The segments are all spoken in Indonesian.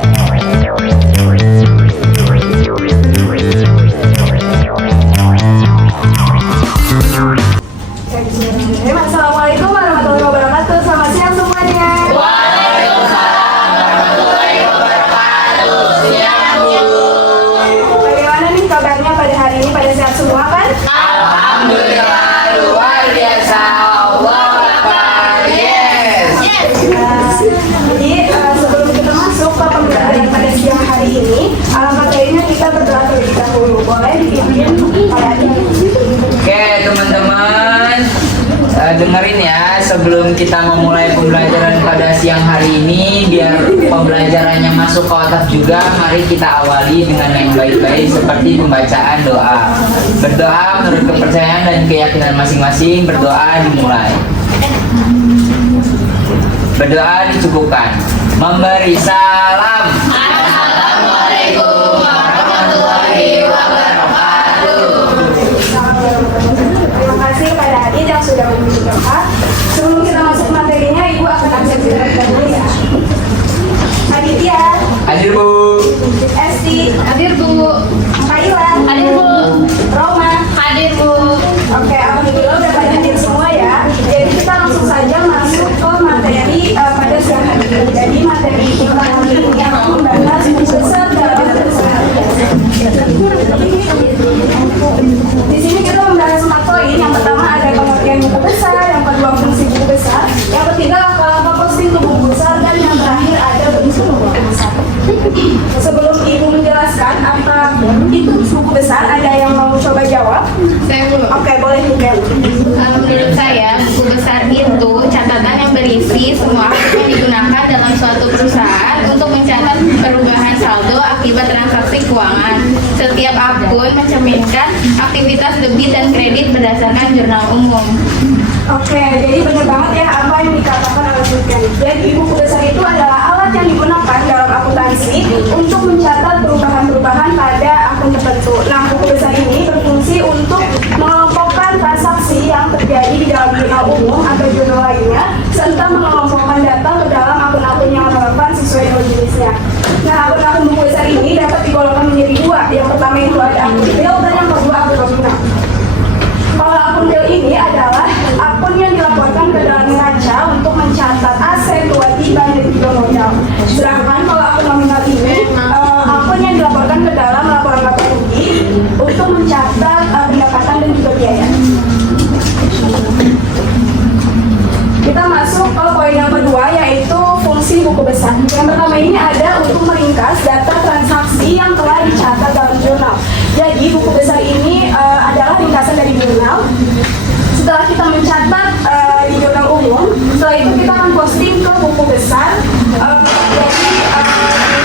Assalamualaikum warahmatullahi wabarakatuh. Selamat siang semuanya. Waalaikumsalam warahmatullahi wabarakatuh. Siang Bu. Bagaimana nih kabarnya pada hari ini? Pada sehat semua kan? Alhamdulillah luar biasa. Allah Akbar. Yes. Jadi sebelum kita masuk ke pembelajaran pada siang hari ini, alangkah baiknya kita berdoa terlebih dahulu. Boleh dipimpin oleh Adi? Oke teman-teman, dengerin ya, sebelum kita memulai pembelajaran pada siang hari ini, biar pembelajarannya masuk ke otak juga, mari kita awali dengan yang baik-baik seperti pembacaan doa. Berdoa menurut kepercayaan dan keyakinan masing-masing. Berdoa dimulai. Berdoa dicukupkan. Memberi salam. Assalamualaikum warahmatullahi wabarakatuh. Terima kasih kepada Adit yang sudah memiliki doa. Sebelum kita masuk materinya, Ibu akan absen terlebih dahulu ya. Aditya, Hadir Bu. Esti, Hadir Bu. Kaila, Hadir Bu. Roma. Hadir Bu. Oke, alhamdulillah udah pada hadir semua ya. Jadi kita langsung saja masuk ke materi pada siang hari ini. Jadi materi kita hari ini akan membahas besar dalam berseharian. Di sini kita membahas 4 poin. Yang pertama ada pengertian buku besar, yang kedua fungsi buku besar, yang ketiga langkah-langkah posting ke buku besar, dan yang terakhir ada bentuk buku besar. Sebelum Ibu menjelaskan apa itu buku besar, ada yang mau coba jawab? Saya dulu. Oke, boleh juga. Menurut saya, buku besar itu catatan yang berisi semua akun yang digunakan dalam suatu perusahaan untuk mencatat perubahan saldo akibat transaksi keuangan. Setiap akun mencerminkan aktivitas debit dan kredit berdasarkan jurnal umum. Oke, jadi benar banget ya apa yang dikatakan oleh Bukan. Jadi buku besar itu adalah alat yang digunakan dalam akuntansi untuk mencatat perubahan-perubahan pada akun tertentu. Nah, buku besar ini berfungsi untuk mengelompokkan transaksi yang terjadi di dalam jurnal umum atau jurnal lainnya, serta mengelompokkan data ke dalam akun-akun yang relevan sesuai dengan jenisnya. Nah, akun-akun buku besar ini dapat digolongkan menjadi dua. Yang pertama itu ada akun real dan yang kedua akun nominal. Kalau akun real ini adalah akun yang dilaporkan ke dalam neraca untuk mencatat aset, kewajiban, dan juga modal. Sedangkan kalau akun nominal ini akun yang dilaporkan ke dalam laporan laba rugi untuk mencatat pendapatan dan juga biaya. Kita masuk ke poin yang kedua, yaitu fungsi buku besar. Yang pertama ini ada untuk meringkas data transaksi yang telah dicatat dalam jurnal. Jadi buku besar ini adalah ringkasan dari jurnal. Setelah kita mencatat di jurnal umum, setelah itu kita akan posting ke buku besar. Jadi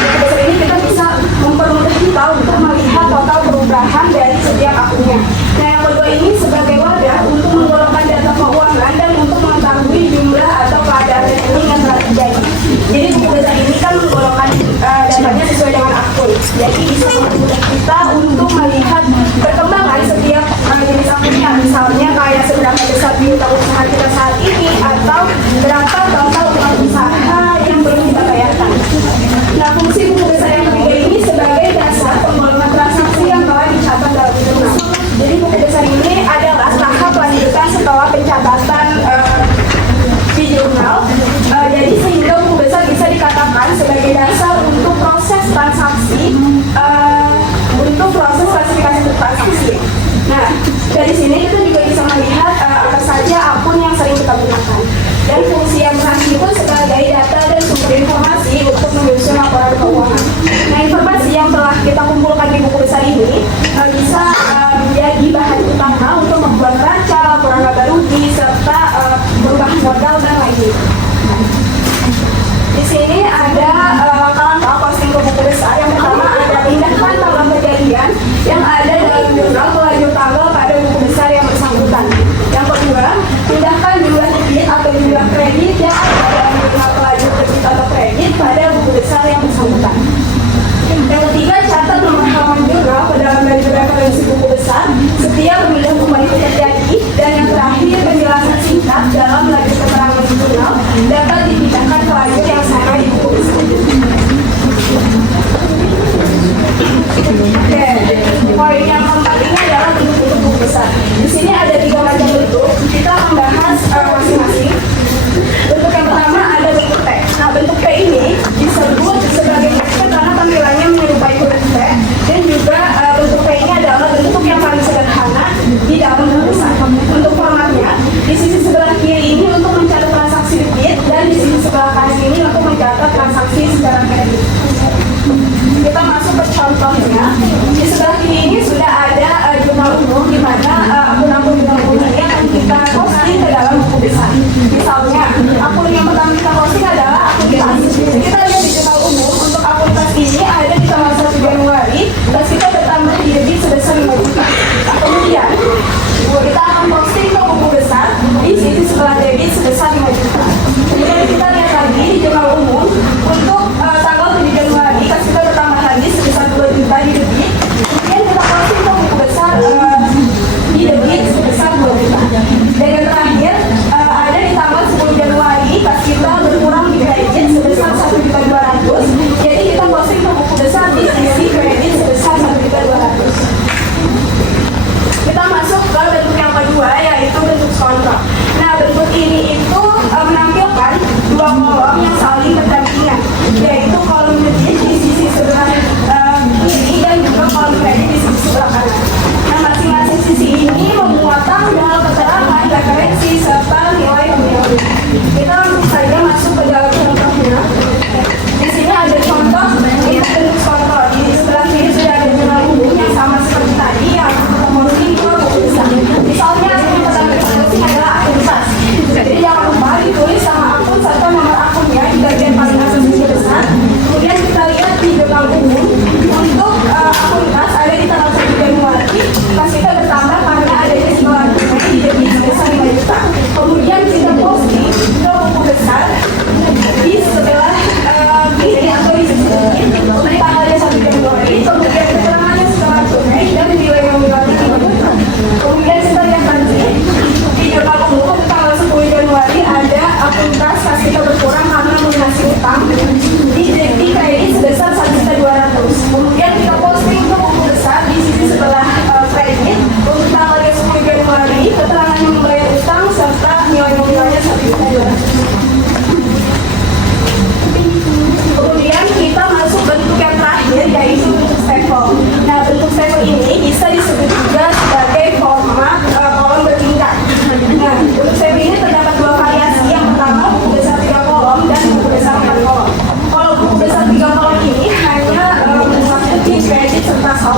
buku besar ini kita bisa mempermudah kita untuk melihat total perubahan dari setiap akunnya. Nah, yang kedua ini sebagai wadah untuk menggolongkan data keuangan dan untuk mengetahui jumlah atau keadaan rekening yang telah terjadi. Jadi buku besar ini kan menggolongkan datanya sesuai dengan akun. Jadi bisa mempermudah kita untuk melihat perkembangan setiap jenis akunnya. Misalnya kayak seberapa besar piutang usaha kita saat ini atau berapa total uang usaha yang belum kita bayarkan. Nah, fungsi buku besar yang ketiga ini sebagai dasar penggolongan transaksi yang telah dicatat dalam jurnal. Jadi buku besar ini adalah tahap lanjutan setelah pencatatan di jurnal. Jadi sehingga buku besar bisa dikatakan sebagai dasar untuk proses transaksi, untuk proses klasifikasi transaksi. Nah, dari sini kita juga bisa melihat apa saja akun yang sering kita gunakan. Dan fungsi yang terakhir itu sebagai data dan sumber informasi untuk menyusun laporan keuangan.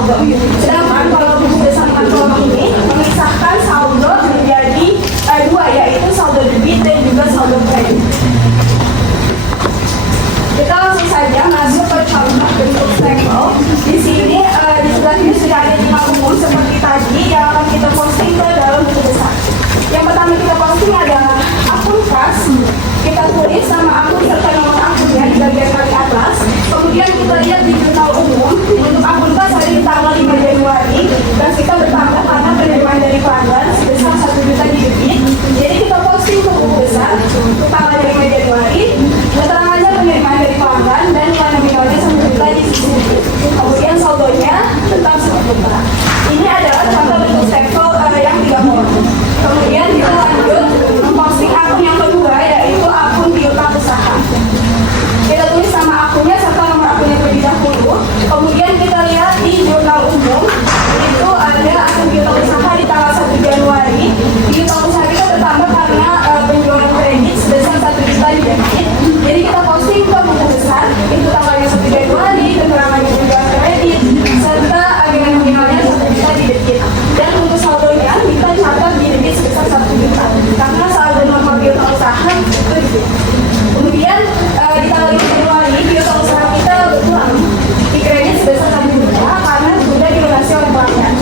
saldo. Sedangkan kalau buku besar kolom ini memisahkan saldo menjadi dua, yaitu saldo debit dan juga saldo kredit. Kita langsung saja masuk ke contoh bentuk stempel. Di sini di sebelah kiri sudah ada 5 umum seperti tadi yang akan kita posting ke dalam buku besar. Yang pertama kita posting adalah akun kas. Kita tulis nama akun serta nomor akunnya di bagian paling atas. Kemudian kita lihat di jurnal umum. Untuk akun kas ada di tanggal 5 Januari dan kita bertambah karena penerimaan dari pelanggan sebesar 1 juta di debit. Jadi kita posting ke buku besar untuk tanggal 5 Januari. Keterangannya penerimaan dari pelanggan dan nilai nominalnya 1 juta di sisi debit. Kemudian saldonya tetap 1 juta. Ini adalah contoh bentuk stempel yang 3 kolom. Kemudian kita lanjut memposting akun yang kedua, yaitu akun piutang usaha. Kita tulis nama akunnya serta nomor akunnya terlebih dahulu. Kemudian kita lihat di jurnal umum itu ada akun piutang usaha di tanggal 1 Januari. Piutang usaha kita bertambah karena penjualan kredit sebesar 1 juta di debit. Jadi kita posting ke buku besar itu tanggalnya 1 Januari, keterangannya penjualan kredit serta dengan nominalnya 1 juta di debit. Dan untuk saldonya kita catat di debit sebesar 1 juta karena saldo normal piutang usaha itu debit. Kemudian di tanggal 5 Januari piutang usaha kita berkurang di kredit sebesar 1 juta karena sudah dilunasi oleh pelanggan.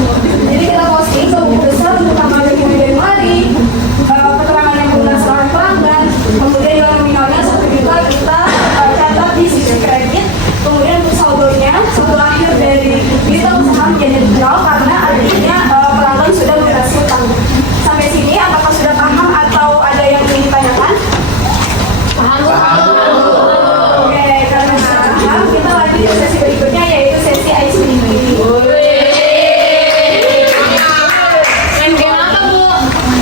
Jadi kita posting ke buku besar untuk tanggal 5 Januari, keterangan yang dilunasi oleh pelanggan, kemudian nilai nominalnya 1 juta kita catat di sisi kredit. Kemudian untuk saldonya setelah akhir dari piutang usaha menjadi nol karena artinya pelanggan sudah melunasi utangnya. Sampai sini apakah sudah paham atau ada yang ingin ditanyakan? Paham. Oke, karena sudah paham, kita lanjut ke sesi berikutnya yaitu sesi ice cream. Main game apa, Bu?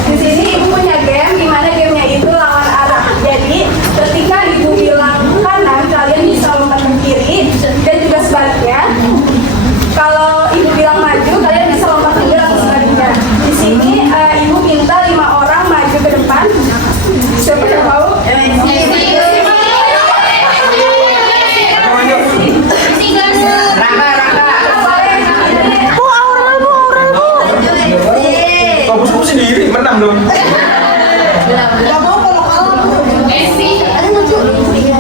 Di sini ibu punya game, di mana gamenya itu lawan arah. Jadi ketika ibu bilang kanan, kalian bisa lompat ke kiri dan juga sebaliknya. Kalau ibu bilang maju, kalian bisa lompat ke belakang sebaliknya. Di sini ibu minta 5 orang maju ke depan. Siapa yang mau? Kamu semua sendiri menang dong. Gak mau kalau kalah.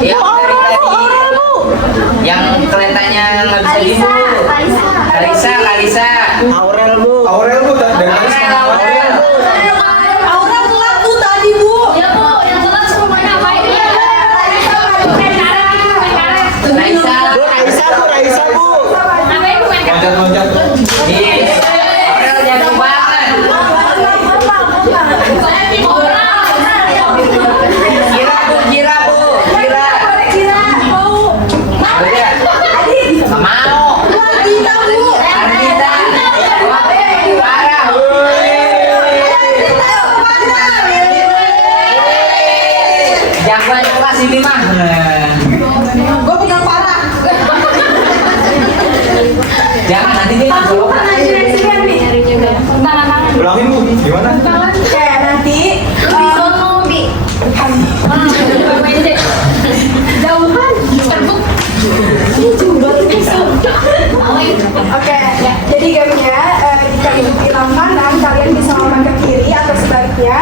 Ya, yang keretanya nggak bisa dibu. Kalisa. Aurel bu dari Aurel. Aura telat tuh tadi, Bu. Ya, Bu, yang telat semuanya apa ini? Raisa bu. Ngapain Bu main karet? Loncat. Iya. Aurel jago banget. Saya tim orang. Kira bu. Udah. Nggak mau. Ardita. Parah. Jagoan kelas ini mah. Gue pegang parah. Jangan nanti dia ngejolok. Ulangin bu. Gimana? Oke, nanti jauhan. Oke, jadi gamenya jika ibu bilang kanan, kalian bisa lompat ke kiri atau sebaliknya.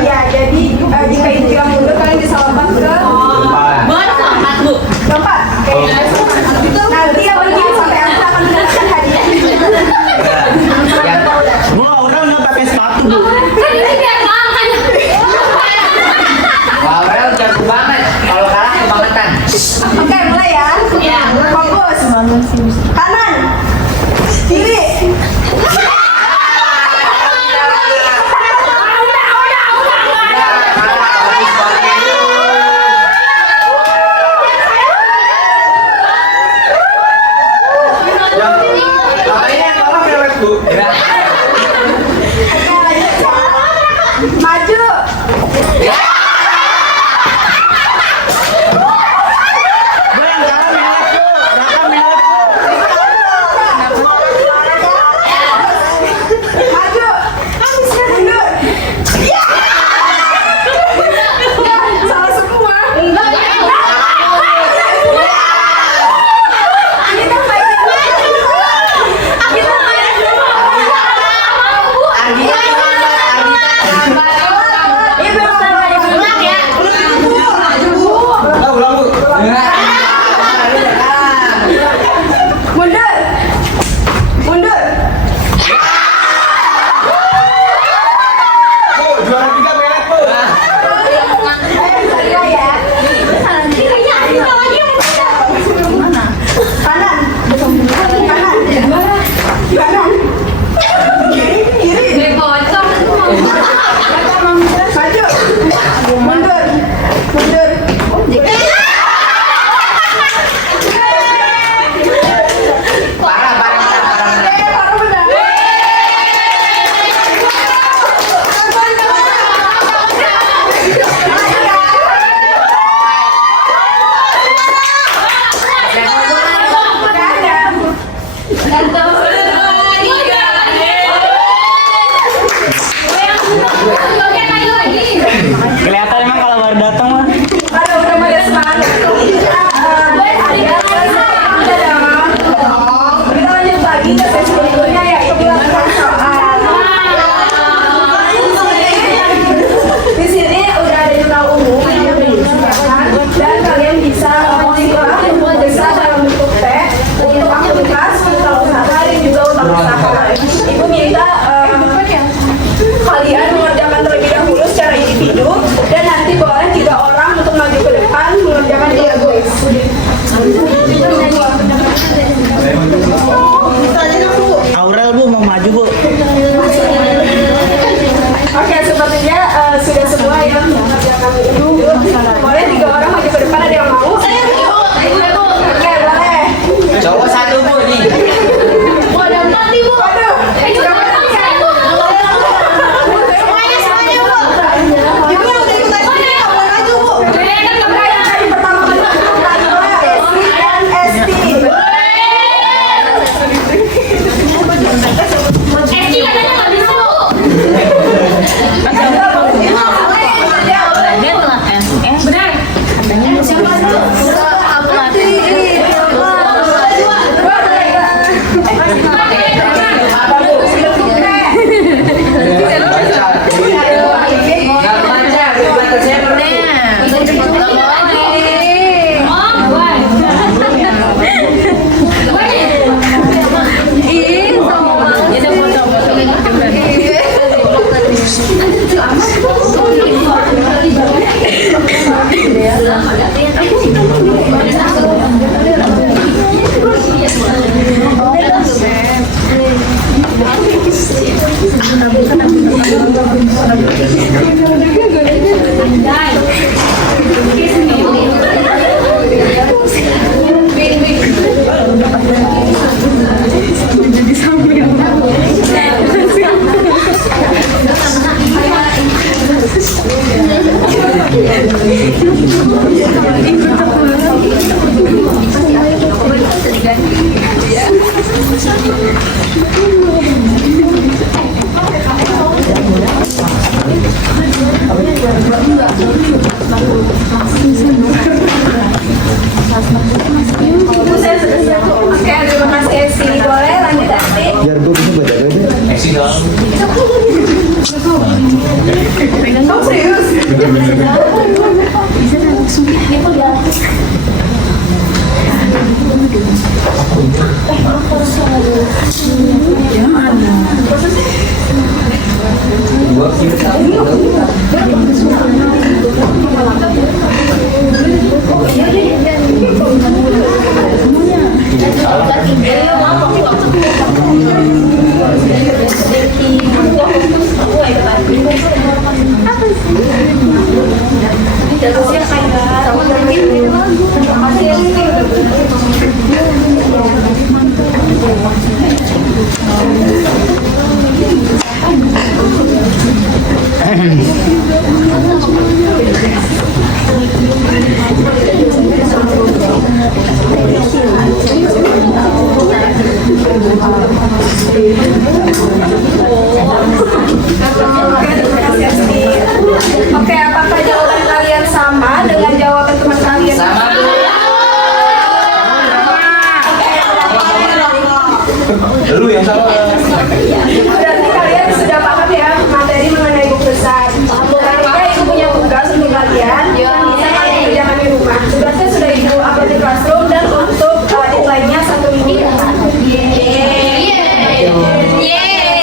Ya, jadi jika ibu bilang mundur, kalian bisa lompat ke lompat. Oke. Nanti yang begini sampai akhir akan mendapatkan hadiah. Bu Aurel nggak pakai sepatu bu. Aurel jago banget. Kalau kalah kebangetan. Oke, mulai ya. Fokus. Kanan. Kiri. Yang yang kalah mewek bu. Maju. Bu yang kalah mewek bu. Raka mewek bu. Maju. Mundur. Ya. Salah semua. Ini kan baik. Aurel Bu mau maju Bu. Oke, sepertinya sudah semua yang mengerjakan itu. Boleh 3 orang maju ke depan, ada yang mau? Oke, boleh. Cowok 1 Bu nih. Waduh, Oke, terima kasih Esi. Boleh lanjut Esi? Biar gue bisa baca aja. Aksi dong. Kamu serius? Gua kita. Oke, apakah jawaban kalian sama dengan jawaban teman kalian? Sama Bu. Lu yang salah. Berarti kalian sudah paham ya materi mengenai buku besar. Ketika ibu punya tugas untuk kalian, bisa kalian kerjakan di rumah. Tugasnya sudah ibu upload di Classroom dan untuk deadline-nya 1 minggu.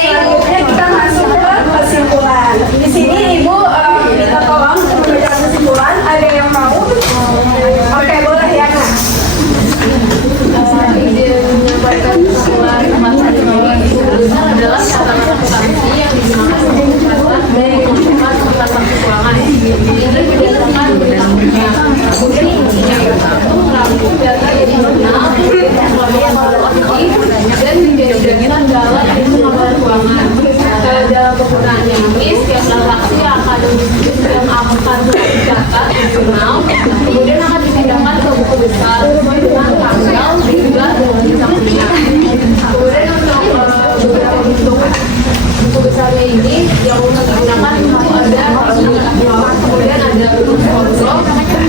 Selanjutnya kita masuk ke kesimpulan. Di sini ibu minta tolong untuk membaca kesimpulan. Ada yang mau? Oke, boleh ya. Menyampaikan kesimpulan kemasan ini adalah catatan substansi yang digunakan untuk menjelaskan dari kesimpulan transaksi keuangan. Ini berdasarkan berita-berita. Kemudian fungsinya satu merangkum data yang dikenal, melakukan evaluasi dan dijadikan dalam pengelolaan keuangan. Dalam penggunaannya ini, setiap transaksi akan dicatat di jurnal, kemudian akan dipindahkan ke buku besar sesuai dengan tanggal, bulan, dan jumlahnya. Kemudian untuk beberapa bentuk buku besarnya ini yang untuk digunakan itu ada kemudian ada bentuk kolom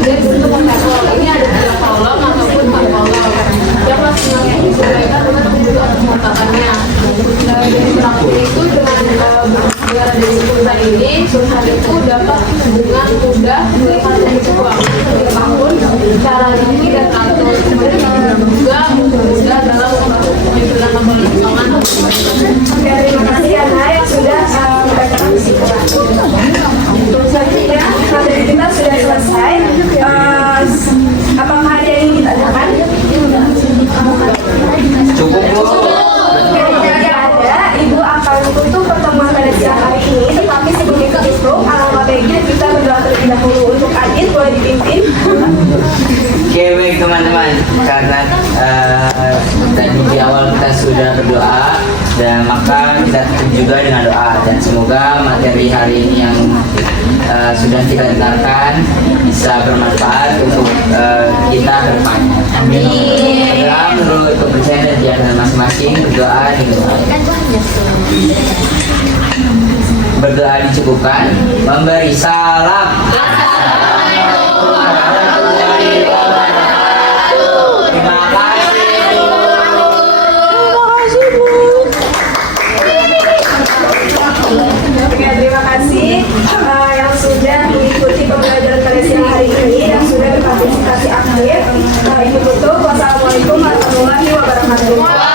dan bentuk kolom. Ini ada 3 kolom ataupun 4 kolom yang masing-masing disesuaikan dengan kebutuhan pemutatannya. Dari terakhir itu dengan negara dari buku besar ini, perusahaan itu dapat dengan mudah melihat kondisi keuangan setiap tahun secara rinci dan teratur. Kemudian juga mudah dalam pengumpulan laporan keuangan. Terima kasih Ana yang sudah membacakan kesimpulan. Selanjutnya materi kita sudah selesai. Apakah ada yang ingin ditanyakan? tadi di awal kita sudah berdoa dan maka kita tutup juga dengan doa dan semoga materi hari ini yang sudah kita dengarkan bisa bermanfaat untuk kita ke depannya. Amin. Menurut kepercayaan dan keyakinan masing-masing berdoa berdoa dicukupkan, memberi salam. Terima kasih. Oke, terima kasih yang sudah mengikuti pembelajaran pada siang hari ini dan sudah berpartisipasi aktif. Ibu tutup. Wassalamualaikum warahmatullahi wabarakatuh.